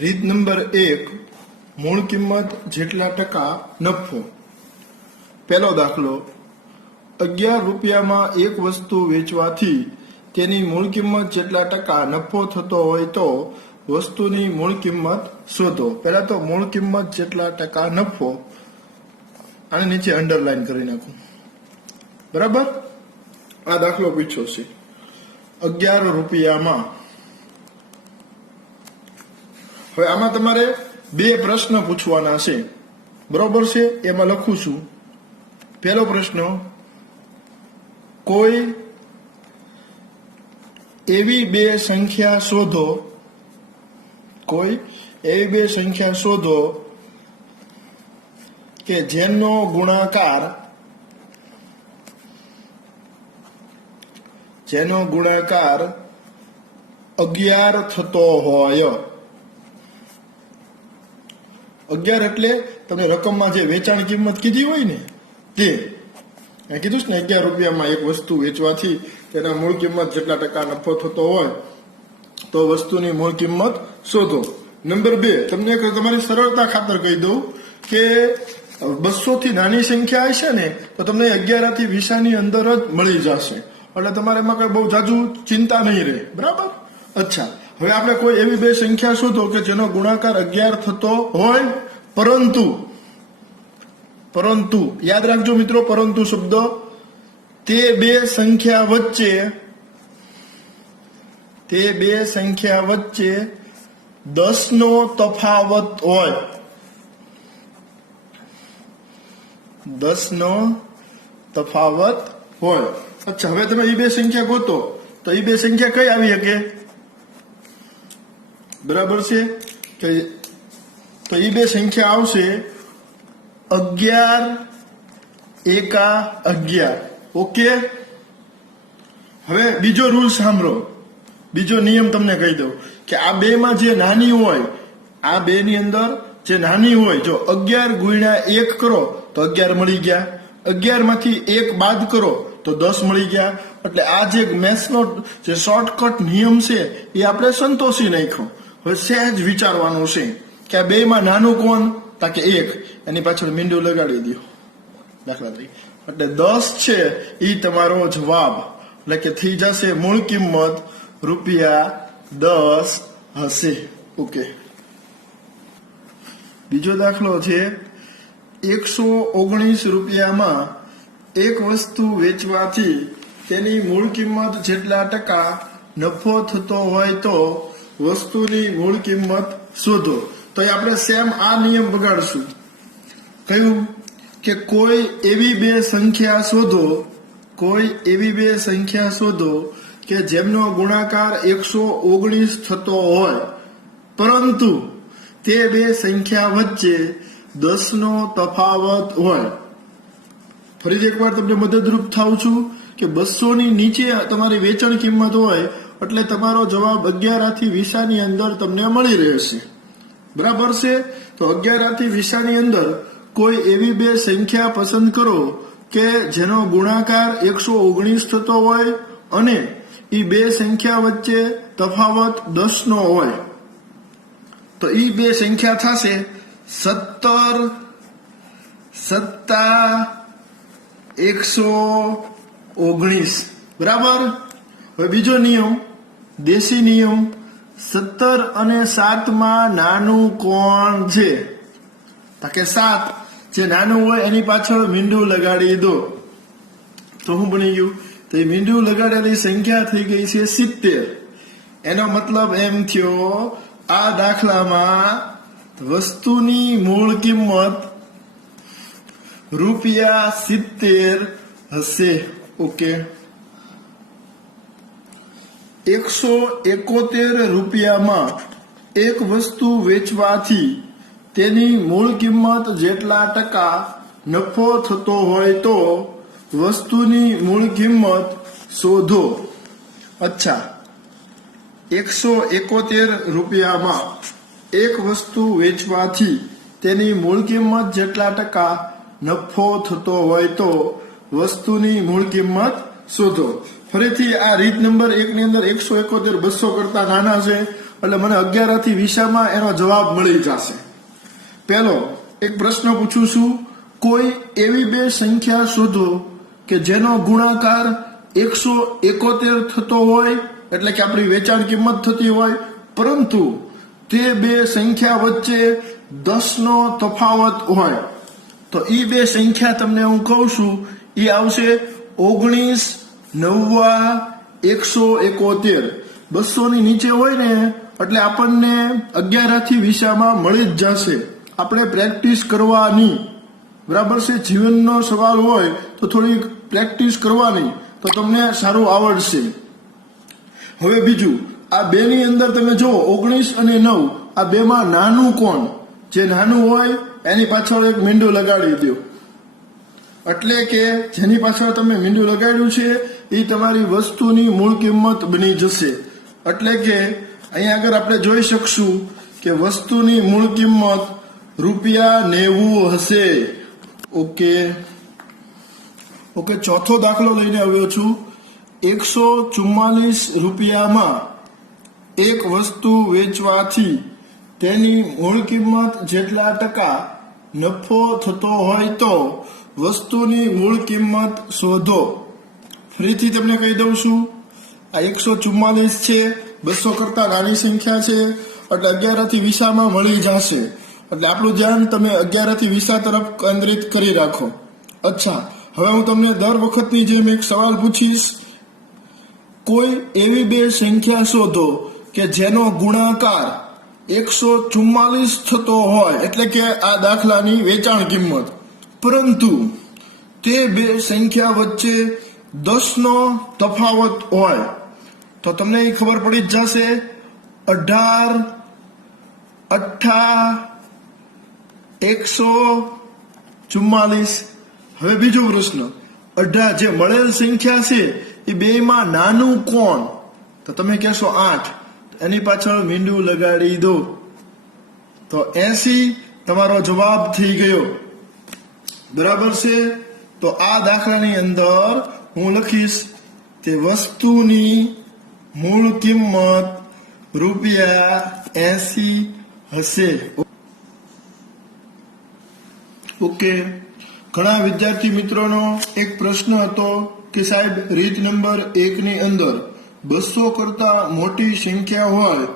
રીત નંબર 1, મૂળ કિંમત જેટલા ટકા નફો. પહેલો દાખલો, 11 રૂપિયામાં એક વસ્તુ વેચવાથી તેની મૂળ કિંમત જેટલા ટકા નફો થતો હોય તો વસ્તુની મૂળ કિંમત શોધો. પહેલા તો મૂળ કિંમત જેટલા ટકા નફો, આને નીચે અંડરલાઈન કરી નાખું. બરાબર, આ દાખલો પૂછ્યો છે 11 રૂપિયામાં. હવે આમાં તમારે બે પ્રશ્ન પૂછવાના છે, બરોબર છે? એમાં લખું છું. પહેલો પ્રશ્ન, કોઈ એવી બે સંખ્યા શોધો, કોઈ એવી બે સંખ્યા શોધો કે જેનો ગુણાકાર 11 થતો હોય. 11 એટલે તમે રકમમાં જે વેચાણ કિંમત કીધી હોય ને તે કીધું છે ને, 11 રૂપિયામાં એક વસ્તુ વેચવાથી તેના મૂળ કિંમત જેટલા ટકા નફો થતો હોય તો વસ્તુની મૂળ કિંમત શોધો. નંબર 2, તમને તમારી સરળતા ખાતર કહી દઉં કે 200 થી નાની સંખ્યા હશે ને તો તમને 11 થી 20 ની અંદર જ મળી જશે, એટલે તમારે એમાં કઈ બહુ જાજુ ચિંતા નહીં રહે. બરાબર? અચ્છા, હવે આપણે કોઈ એવી બે સંખ્યા શોધો કે જેનો ગુણાકાર 11 થતો હોય, પરંતુ યાદ રાખજો મિત્રો, પરંતુ શબ્દ, તે બે સંખ્યા વચ્ચે 10 નો તફાવત હોય. 10 નો તફાવત હોય. અચ્છા, હવે તમે એ બે સંખ્યા ગોતો તો એ બે સંખ્યા કઈ આવી શકે? બરાબર છે કે તો એ બે સંખ્યા આવશે 11 એકા 11. ઓકે, હવે બીજો રૂલ સાંભળો, બીજો નિયમ તમને કહી દઉં કે આ બે માં જે નાની હોય, આ બે ની અંદર જે નાની હોય, જો 11 ગુણ્યા 1 કરો તો 11 મળી ગયા, 11 માંથી 1 બાદ કરો તો 10 મળી ગયા. એટલે આ જે મેથ્સનો જે શોર્ટકટ નિયમ છે એ આપણે સંતોષી નાખ્યો. હવે સહેજ વિચારવાનું છે કે આ બે માં નાનું કોણ? તાકે 1, એની પાછળ મીંડું લગાડી દો દાખલા તરીકે. એટલે 10 છે એ તમારો જવાબ, એટલે કે થઈ જશે મૂળ કિંમત ₹10 હશે. ઓકે, બીજો દાખલો છે 119 રૂપિયામાં એક વસ્તુ વેચવાથી તેની મૂળ કિંમત જેટલા ટકા નફો થતો હોય તો વસ્તુની મૂળ કિંમત શોધો. તો આપણે સેમ આ નિયમ બગાડશું. કયું? કે કોઈ એવી બે સંખ્યા શોધો કે જેમનો ગુણાકાર 119 થતો હોય, પરંતુ તે બે સંખ્યા વચ્ચે 10 નો તફાવત હોય. ફરી એકવાર તમને મદદરૂપ થાઉં છું કે 200 ની નીચે તમારી વેચાણ કિંમત હોય એટલે તમારો જવાબ 11 થી 20 ની અંદર તમને મળી રહેશે. બરાબર છે? તો 11 થી 20 ની અંદર કોઈ એવી બે સંખ્યા પસંદ કરો કે જેનો ગુણાકાર 119 થતો હોય અને એ બે સંખ્યા વચ્ચે તફાવત 10 નો હોય. તો એ બે સંખ્યા થશે 17 119. બરાબર? હવે બીજો નિયમ, દેશી નિયમ, 17 અને 7 માં નાનું કોણ છે? તાકે 7 જે નાનું હોય એની પાછળ મીંડું લગાડી દો તો શું બની ગયું? તો એ મીંડું લગાડેલી સંખ્યા થઈ ગઈ છે 70. એનો મતલબ એમ થયો આ દાખલામાં વસ્તુની મૂળ કિંમત ₹70 હશે. ઓકે, 171 રૂપિયામાં એક વસ્તુ વેચવાથી તેની મૂળ કિંમત જેટલા ટકા નફો થતો હોય તો વસ્તુની મૂળ કિંમત શોધો. અચ્છા, 171 રૂપિયામાં એક વસ્તુ વેચવાથી તેની મૂળ કિંમત જેટલા ટકા નફો થતો હોય તો વસ્તુની મૂળ કિંમત શોધો. ફરીથી આ રીત નંબર 1 ની અંદર 171 200 કરતા નાના છે એટલે મને 11 થી 20 એનો જવાબ મળી જશે. પહેલો એક પ્રશ્ન પૂછું છું, કોઈ એવી બે સંખ્યા શોધો કે જેનો ગુણાકાર 171 થતો હોય, એટલે કે આપણી વેચાણ કિંમત થતી હોય, પરંતુ તે બે સંખ્યા વચ્ચે 10 નો તફાવત હોય. તો એ બે સંખ્યા તમને હું કહું છું, એ આવશે 19, 90, 171. 200 ની નીચે હોય ને એટલે આપણને 11 થી 20 મળી જ જશે. આપણે પ્રેક્ટિસ કરવાની, બરાબર છે. જીવનનો સવાલ હોય તો થોડી પ્રેક્ટિસ કરવાની, તો તમને સારું આવડશે. હવે બીજું, આ બે ની અંદર તમે જુઓ 19 અને 9, આ બેમાં નાનું કોણ? જે નાનું હોય એની પાછળ એક મીંડું લગાડી દો. એટલે કે જેની પાછળ તમે મીંડું લગાડ્યું છે એ તમારી વસ્તુની મૂળ કિંમત બની જશે. એટલે કે અહીંયા આગળ આપણે જોઈ શકશું કે વસ્તુની મૂળ કિંમત ₹90 હશે. ઓકે, ચોથો દાખલો લઈને આવ્યો છું. 144 રૂપિયામાં એક વસ્તુ વેચવાથી તેની મૂળ કિંમત જેટલા ટકા નફો થતો હોય તો વસ્તુની મૂળ કિંમત શોધો. ફરીથી તમને કહી દઉં છું, આ 144 છે, 200 કરતા નાની સંખ્યા છે, એટલે 11 થી 20 મળી જશે. એટલે આપણું ધ્યાન તમે 11 થી 20 તરફ કેન્દ્રિત કરી રાખો. અચ્છા, હવે હું તમને દર વખતની જેમ એક સવાલ પૂછીશ. કોઈ એવી બે સંખ્યા શોધો કે જેનો ગુણાકાર 144 થતો હોય, એટલે કે આ દાખલાની વેચાણ કિંમત, પરંતુ તે બે સંખ્યા વચ્ચે 10 નો તફાવત હોય. તો તમને એ ખબર પડી જ જશે. 18, 144. હવે બીજો પ્રશ્ન, 18 જે મળેલ સંખ્યા છે એ બેમાં નાનું કોણ? તો તમે કહેશો 8. એની પાછળ મીંડું લગાડી દો તો 80 તમારો જવાબ થઈ ગયો. બરાબર છે. તો આ દાખલાની અંદર હું લખીશ કે વસ્તુની મૂળ કિંમત ₹80 હશે. ઓકે, ઘણા વિદ્યાર્થી મિત્રોનો એક પ્રશ્ન હતો કે સાહેબ રીત નંબર 1 ની અંદર 200 કરતા મોટી સંખ્યા હોય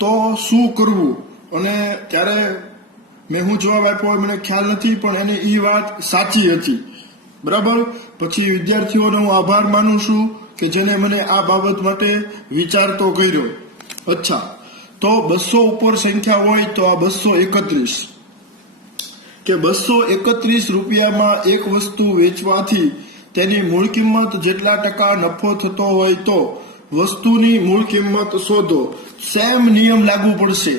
તો શું કરવું? અને ત્યારે મેં હું જવાબ આપ્યો મને ખ્યાલ નથી, પણ એની એ વાત સાચી હતી. બરાબર. પછી વિદ્યાર્થીઓનો હું આભાર માનું છું કે જેને મને આ બાબત માટે વિચારતો કર્યો. અચ્છા, તો 200 ઉપર સંખ્યા હોય તો આ 231 કે 231 રૂપિયામાં એક વસ્તુ વેચવાથી તેની મૂળ કિંમત જેટલા ટકા નફો થતો હોય તો વસ્તુની મૂળ કિંમત શોધો. સેમ નિયમ લાગુ પડશે.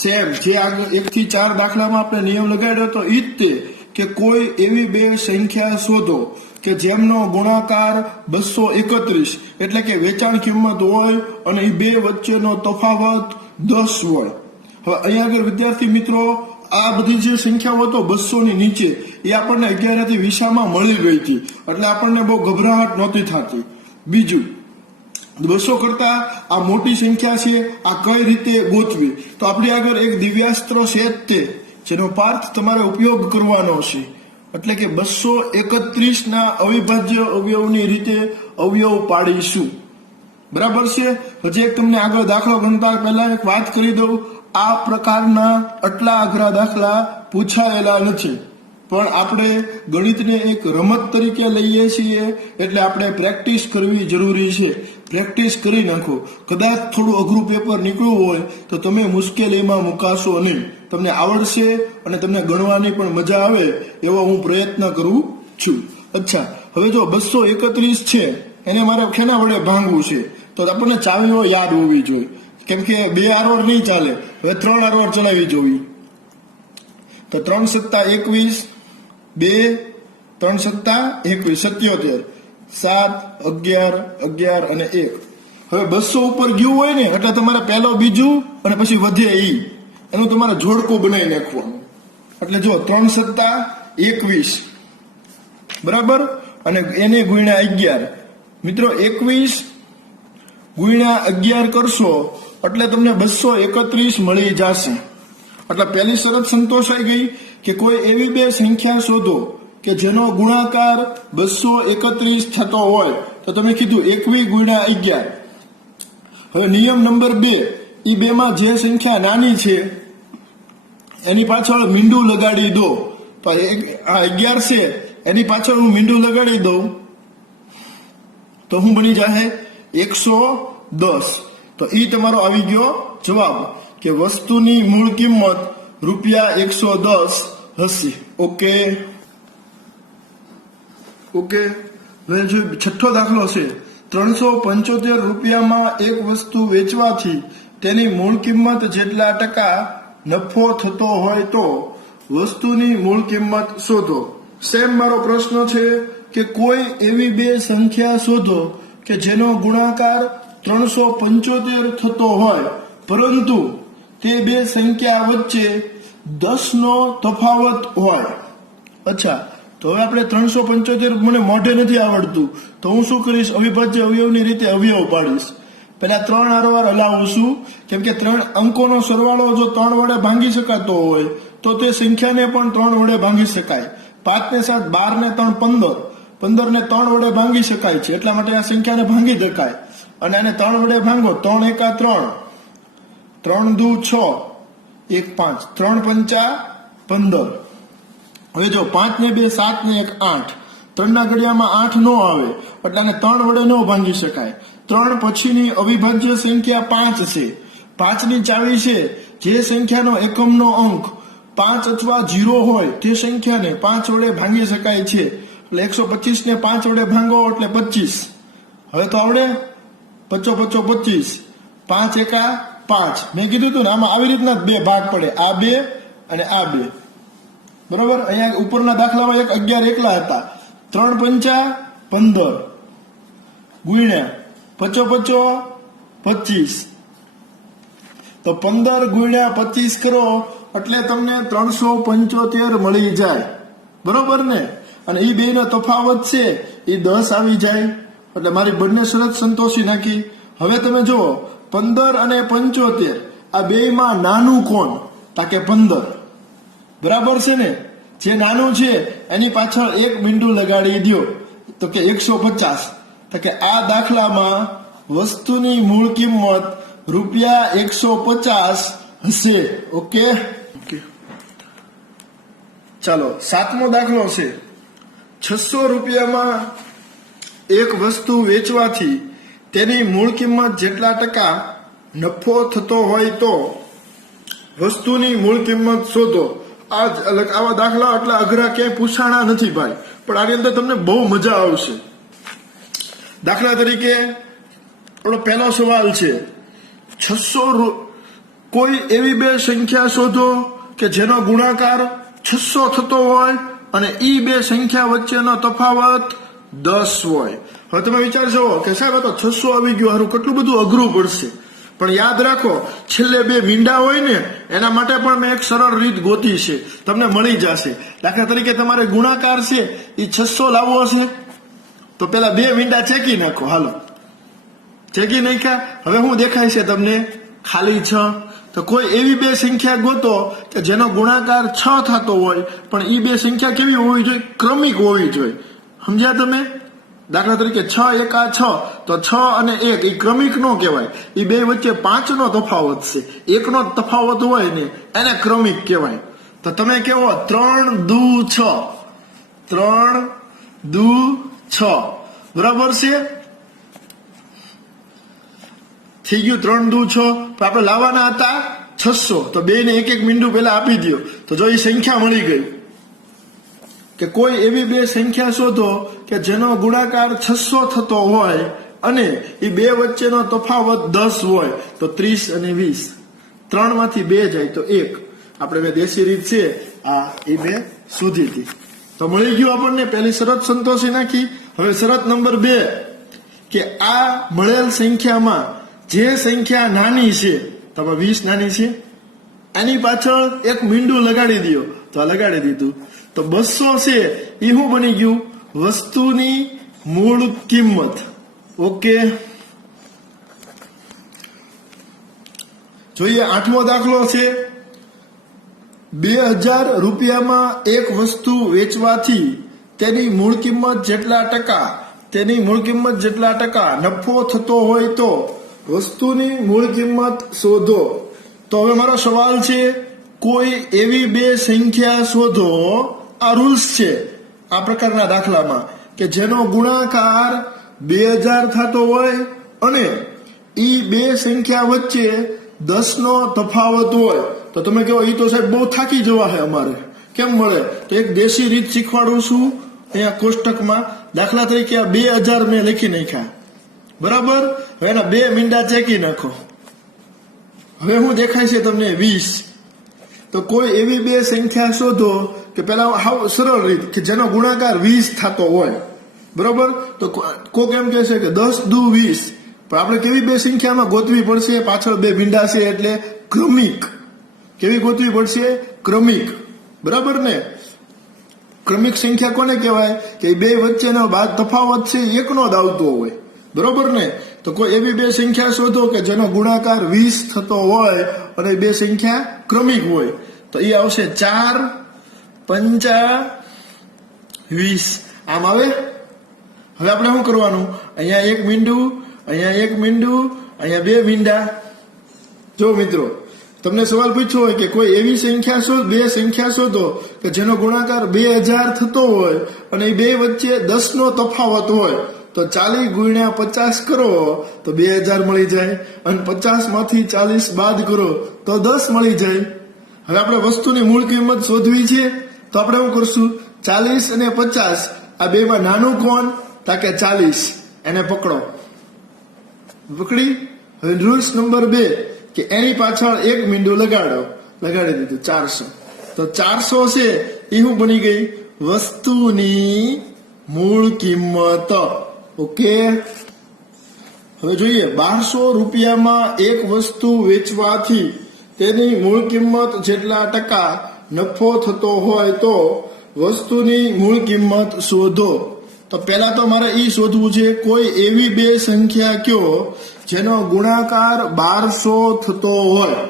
સેમ જે આગળ 1 થી 4 દાખલામાં આપણે નિયમ લગાડ્યો હતો એ જ તે, કે કોઈ એવી બે સંખ્યા શોધો કે જેમનો ગુણાકાર 231 એટલે કે વેચાણ કિંમત હોય અને એ બે વચ્ચેનો તફાવત 10 હોય. હવે અહીંયા આગળ વિદ્યાર્થી મિત્રો આ બધી જે સંખ્યાઓ હતો 200 ની નીચે એ આપણને 11 થી 20 મળી ગઈ હતી, એટલે આપણને બહુ ગભરાહટ નહોતી થતી. બીજું, 200 કરતા આ મોટી સંખ્યા છે, આ કઈ રીતે ગોતવી? તો આપણી આગળ એક દિવ્યાસ્ત્ર છે જ તે, જેનો પાર્થ તમારે ઉપયોગ કરવાનો છે. એટલે કે 231 ના અવિભાજ્ય અવયવની રીતે અવયવ પાડીશું. બરાબર છે. હજી એક તમને આગળ દાખલો ગણતા પહેલા એક વાત કરી દઉં, આ પ્રકારના આટલા અઘરા દાખલા પૂછાયેલા નથી, પણ આપણે ગણિતને એક રમત તરીકે લઈએ છીએ, એટલે આપણે પ્રેક્ટિસ કરવી જરૂરી છે. પ્રેક્ટિસ કરી નાખો. કદાચ થોડું અઘરું પેપર નીકળ્યું હોય તો તમે મુશ્કેલીમાં મુકાશો નહીં. તમને આવડશે અને તમને ગણવાની પણ મજા આવે એવો હું પ્રયત્ન કરું છું. અચ્છા, હવે જો 231 છે એને મારે ખેના વડે ભાંગવું છે, તો આપણને ચાવીઓ યાદ હોવી જોઈએ, કેમ કે 2 આરવાર નહીં ચાલે. હવે 3 આરવાર ચલાવી જોવી. તો 3 × 21, 2 3 × 21 77, 7 11 11 અને 1. હવે 200 ઉપર ગયું હોય ને એટલે તમારે પહેલો બીજું અને પછી વધે એનું તમારે જોડકું બનાવી નાખવાનું. એટલે જો 3 × 21 બરાબર, અને એને ગુણ્યા 11. મિત્રો 21 × 11 કરશો એટલે તમને 231 મળી જશે। એટલે પહેલી શરત સંતોષાઈ ગઈ કે કોઈ એવી બે સંખ્યા શોધો કે જેનો ગુણાકાર 231 થતો હોય। તો તમે કીધું 21 ગુણ્યા 11। હવે નિયમ નંબર 2, એ બેમાં જે સંખ્યા નાની છે એની પાછળ મીંડું લગાડી દો। તો આ 11 છે, એની પાછળ હું મીંડું લગાડી દઉં તો હું બની જાય 110। તો ઈ તમારો આવી ગયો જવાબ કે વસ્તુની મૂળ કિંમત ₹110 હશે। Okay okay. હવે જો છઠ્ઠો દાખલો છે, 375 રૂપિયામાં એક વસ્તુ વેચવાથી તેની મૂળ કિંમત જેટલા ટકા નફો થતો હોય તો વસ્તુની મૂળ કિંમત શોધો। સેમ મારો પ્રશ્ન છે કે કોઈ એવી બે સંખ્યા શોધો કે જેનો ગુણાકાર 375 થતો હોય પરંતુ તે બે સંખ્યા વચ્ચે 10 નો તફાવત હોય। અચ્છા, તો હવે આપણે 375 મને મોઢે નથી આવડતું, તો હું શું કરીશ? અવિભાજ્ય અવયવની રીતે અવયવ પાડીશ। પહેલા 3 હારોહાર હલાવું છું, કેમ કે 3 અંકોનો સરવાળો જો 3 વડે ભાંગી શકાતો હોય તો તે સંખ્યાને પણ 3 વડે ભાંગી શકાય। 5 ને 7 12 ને 3 15, 15 ને 3 વડે ભાંગી શકાય છે, એટલા માટે આ સંખ્યાને ભાંગી શકાય। અને આને 3 વડે ભાંગો, 3 એકા 3, 3 દુ 6, 1 5, 3 પંચા 15। હવે જો 5 ને 2 7 ને 1 8, 3 ના ઘડિયામાં 8 નો આવે એટલે આને 3 વડે નો ભાંગી શકાય। 3 પછીની અવિભાજ્ય સંખ્યા 5 છે। 5 ની ચાવી છે જે સંખ્યાનો એકમનો અંક 5 અથવા 0 હોય તે સંખ્યાને 5 વડે ભાંગી શકાય છે। એટલે 125 ને 5 વડે ભાંગો એટલે 25। હવે તો આવડે? 25 25, 5 એકા 5। મેં કીધું હતું ને આમાં આવી રીતના બે ભાગ પડે, આ બે અને આ બે, બરોબર। અહીંયા ઉપરના દાખલામાં 11 એકલા હતા। 3 પંચા 15 ગુણ્યા 25 25, તો 15 ગુણ્યા 25 કરો એટલે તમને 375 મળી જાય, બરોબર ને। અને એ બે નો તફાવત છે એ 10 આવી જાય, એટલે મારી બંને શરત સંતોષી નાખી। હવે તમે જુઓ 15 અને 75 આ બેયમાં નાનું કોણ? તાકે 15, બરાબર છે ને। જે નાનું છે એની પાછળ એક મીંડું લગાડી દો તો કે 150। તો કે આ દાખલામાં વસ્તુની મૂળ કિંમત ₹150 હશે। ઓકે, ચાલો 7મો દાખલો છે, 600 રૂપિયામાં એક વસ્તુ વેચવાથી તેની મૂળ કિંમત જેટલા ટકા નફો થતો હોય તો વસ્તુની મૂળ કિંમત શોધો। આવા દાખલા એટલા અઘરા ક્યાંય પૂછાણા નથી ભાઈ, પણ આની અંદર તમને બહુ મજા આવશે। દાખલા તરીકે આપણો પહેલો સવાલ છે, 600 કોઈ એવી બે સંખ્યા શોધો કે જેનો ગુણાકાર 600 થતો હોય અને ઈ બે સંખ્યા વચ્ચેનો તફાવત 10 હોય। હવે તમે વિચારશો કે સાહેબ તો 600 આવી ગયું, હારું કેટલું બધું અઘરું પડશે, પણ યાદ રાખો છેલ્લે બે મીંડા હોય ને એના માટે પણ મેં એક સરળ રીત ગોતી છે, તમને મળી જશે। દાખલા તરીકે તમારે ગુણાકાર છે એ 600 લાવવો હશે તો પેલા બે મીંડા ચેકી નાખો, હાલો ચેકી નાખ્યા। હવે શું દેખાય છે તમને? ખાલી 6। તો કોઈ એવી બે સંખ્યા ગોતો કે જેનો ગુણાકાર 6 થતો હોય પણ એ બે સંખ્યા કેવી હોવી જોઈએ? ક્રમિક હોવી જોઈએ, સમજ્યા તમે? દાખલા તરીકે 6 એકા 6, તો 6 અને 1 એ ક્રમિક નો કહેવાય, એ બે વચ્ચે 5 નો તફાવત છે, 1 નો તફાવત હોય ને એને ક્રમિક કહેવાય। તો તમે કેવો 3 દુ 6, 3 દુ 6, બરાબર છે? થઈ ગયું 3 દુ 6। તો આપણે લાવવાના હતા 600, તો બે ને એક એક મીંડું પેલા આપી દો તો જો એ સંખ્યા મળી ગઈ કે કોઈ એવી બે સંખ્યા શોધો કે જેનો ગુણાકાર 600 થતો હોય અને એ બે વચ્ચેનો તફાવત 10 હોય, તો 30 અને 20, 3 માંથી 2 જાય તો 1। આપણે બે દેશી રીત છે આ એ બે શોધી હતી, તો મળી ગયું આપણને, પહેલી શરત સંતોષી નાખી। હવે શરત નંબર 2 કે આ મળેલ સંખ્યામાં જે સંખ્યા નાની છે, તમે 20 નાની છે, એની પાછળ એક મીંડું લગાડી દો, તો આ લગાડી દીધું, તો 200 છે એ શું બની ગયું? વસ્તુની મૂળ કિંમત। ઓકે, જોઈએ 8મો દાખલો છે 2000 રૂપિયામાં એક વસ્તુ વેચવાથી તેની મૂળ કિંમત જેટલા ટકા નફો થતો હોય તો વસ્તુની મૂળ કિંમત શોધો. તો હવે મારો સવાલ છે કોઈ એવી બે સંખ્યા શોધો. આ રૂલ્સ છે આ પ્રકારના દાખલામાં કે જેનો ગુણાકાર 2000 થતો હોય અને ઈ બે સંખ્યા વચ્ચે 10 નો તફાવત હોય. તો તમે કહો એ તો સાહેબ બહુ થાકી જવા છે અમારે, કેમ મળે? તો એક દેશી રીત શીખવાડું છું અહીંયા કોષ્ટકમાં. દાખલા તરીકે આ 2000 મેં લખી નાખ્યા, બરાબર? હવે એના બે મીંડા ચેકી નાખો. હવે શું દેખાય છે તમને? 20. તો કોઈ એવી બે સંખ્યા શોધો કે પેલા હાવ સરળ રીત કે જેનો ગુણાકાર 20 થતો હોય, બરોબર? તો કોક એમ કહે છે કે 10 દુ 20, પણ આપણે કેવી બે સંખ્યામાં ગોતવી પડશે? પાછળ બે મીંડા છે એટલે ક્રમિક. કેવી ગોતવી પડશે? ક્રમિક, બરાબર ને? ક્રમિક સંખ્યા કોને કહેવાય? કે બે વચ્ચેનો તફાવત છે એકનો જ આવતો હોય, બરોબર ને? તો કોઈ એવી બે સંખ્યા શોધો કે જેનો ગુણાકાર 20 થતો હોય અને બે સંખ્યા ક્રમિક હોય. તો એ આવશે 4 પંચા 20. આમ આવે. હવે આપણે શું કરવાનું? અહીંયા એક મીંડું, અહીંયા એક મીંડું, અહીંયા બે મીંડા. જો મિત્રો, તમને સવાલ પૂછ્યો હોય કે કોઈ એવી બે સંખ્યા શોધો કે જેનો ગુણાકાર 2000 થતો હોય અને એ બે વચ્ચે 10 નો તફાવત હોય. તો 40 ગુણ્યા 50 કરો તો 2000 મળી જાય અને 50 માંથી 40 બાદ કરો તો 10 મળી જાય. હવે આપણે વસ્તુની મૂળ કિંમત શોધવી છે તો આપણે શું કરશું? 40 અને 50 આ બેમાં નાનું કોણ? તા કે 40. એને પકડી. હવે રૂલ્સ નંબર 2 કે એની પાછળ એક મીંડું લગાડી દીધું 400. તો 400 છે એ શું બની ગઈ? વસ્તુની મૂળ કિંમત. ઓકે. હવે જોઈએ 1200 રૂપિયામાં એક વસ્તુ વેચવાથી તેની મૂળ કિંમત જેટલા ટકા નફો થતો હોય તો વસ્તુની મૂળ કિંમત શોધો. તો પહેલા તો મારે એ શોધવું છે કોઈ એવી બે સંખ્યા કયો જેનો ગુણાકાર 1200 થતો હોય.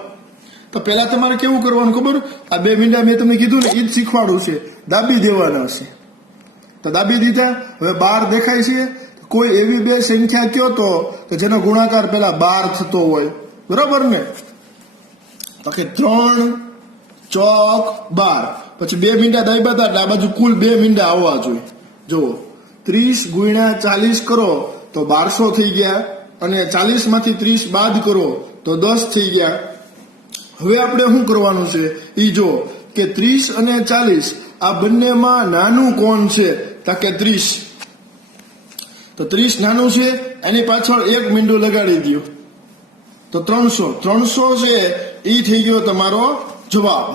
તો પહેલા તમારે કેવું કરવાનું ખબર? આ બે મીંડા મેં તમને કીધું ને એ જ શીખવાડું છે. દાબી દેવાના છે. તો દાબી દીધા. હવે 12 દેખાય છે. કોઈ એવી બે સંખ્યા કયો તો જેનો ગુણાકાર પેલા 12 થતો હોય, બરોબર ને? તો કે 3 ચોક 12. પછી બે મીંડા દાબ્યા હતા એટલે આ બાજુ કુલ બે મીંડા આવવા જોઈએ. જુઓ 30 ગુણ્યા 40 કરો તો 1200 થઈ ગયા અને 40 માંથી 30 બાદ કરો તો 10 થઈ ગયા. હવે આપણે શું કરવાનું છે ઈ જો કે 30 અને 40 આ બંનેમાં નાનું કોણ છે? તા કે 30. તો 30 નાનું છે, એની પાછળ એક મીંડું લગાડી દો તો 300 છે એ થઈ ગયો તમારો જવાબ.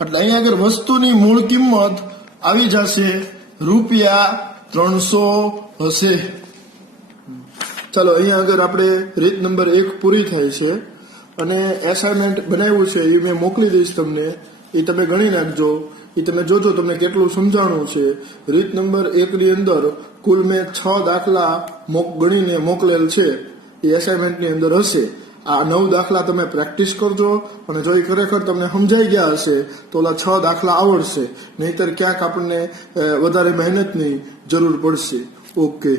એટલે અહીંયા આગળ વસ્તુની મૂળ કિંમત આવી જશે ₹300 હશે. ચાલો અહીંયા આગળ આપણે રીત નંબર 1 પૂરી થાય છે અને એસાઇનમેન્ટ બનાવ્યું છે એ મેં મોકલી દઈશ તમને. એ તમે ગણી નાખજો. એ તમે જોજો તમને કેટલું સમજાણું છે. રીત નંબર 1 ની અંદર કુલ મેં 6 દાખલા ગણીને મોકલેલ છે. એ એસાઇનમેન્ટની અંદર હશે. આ 9 દાખલા તમે પ્રેક્ટિસ કરજો અને જો એ ખરેખર તમને સમજાઈ ગયા હશે તો ઓલા 6 દાખલા આવડશે. નહીતર ક્યાંક આપણને વધારે મહેનતની જરૂર પડશે. ઓકે.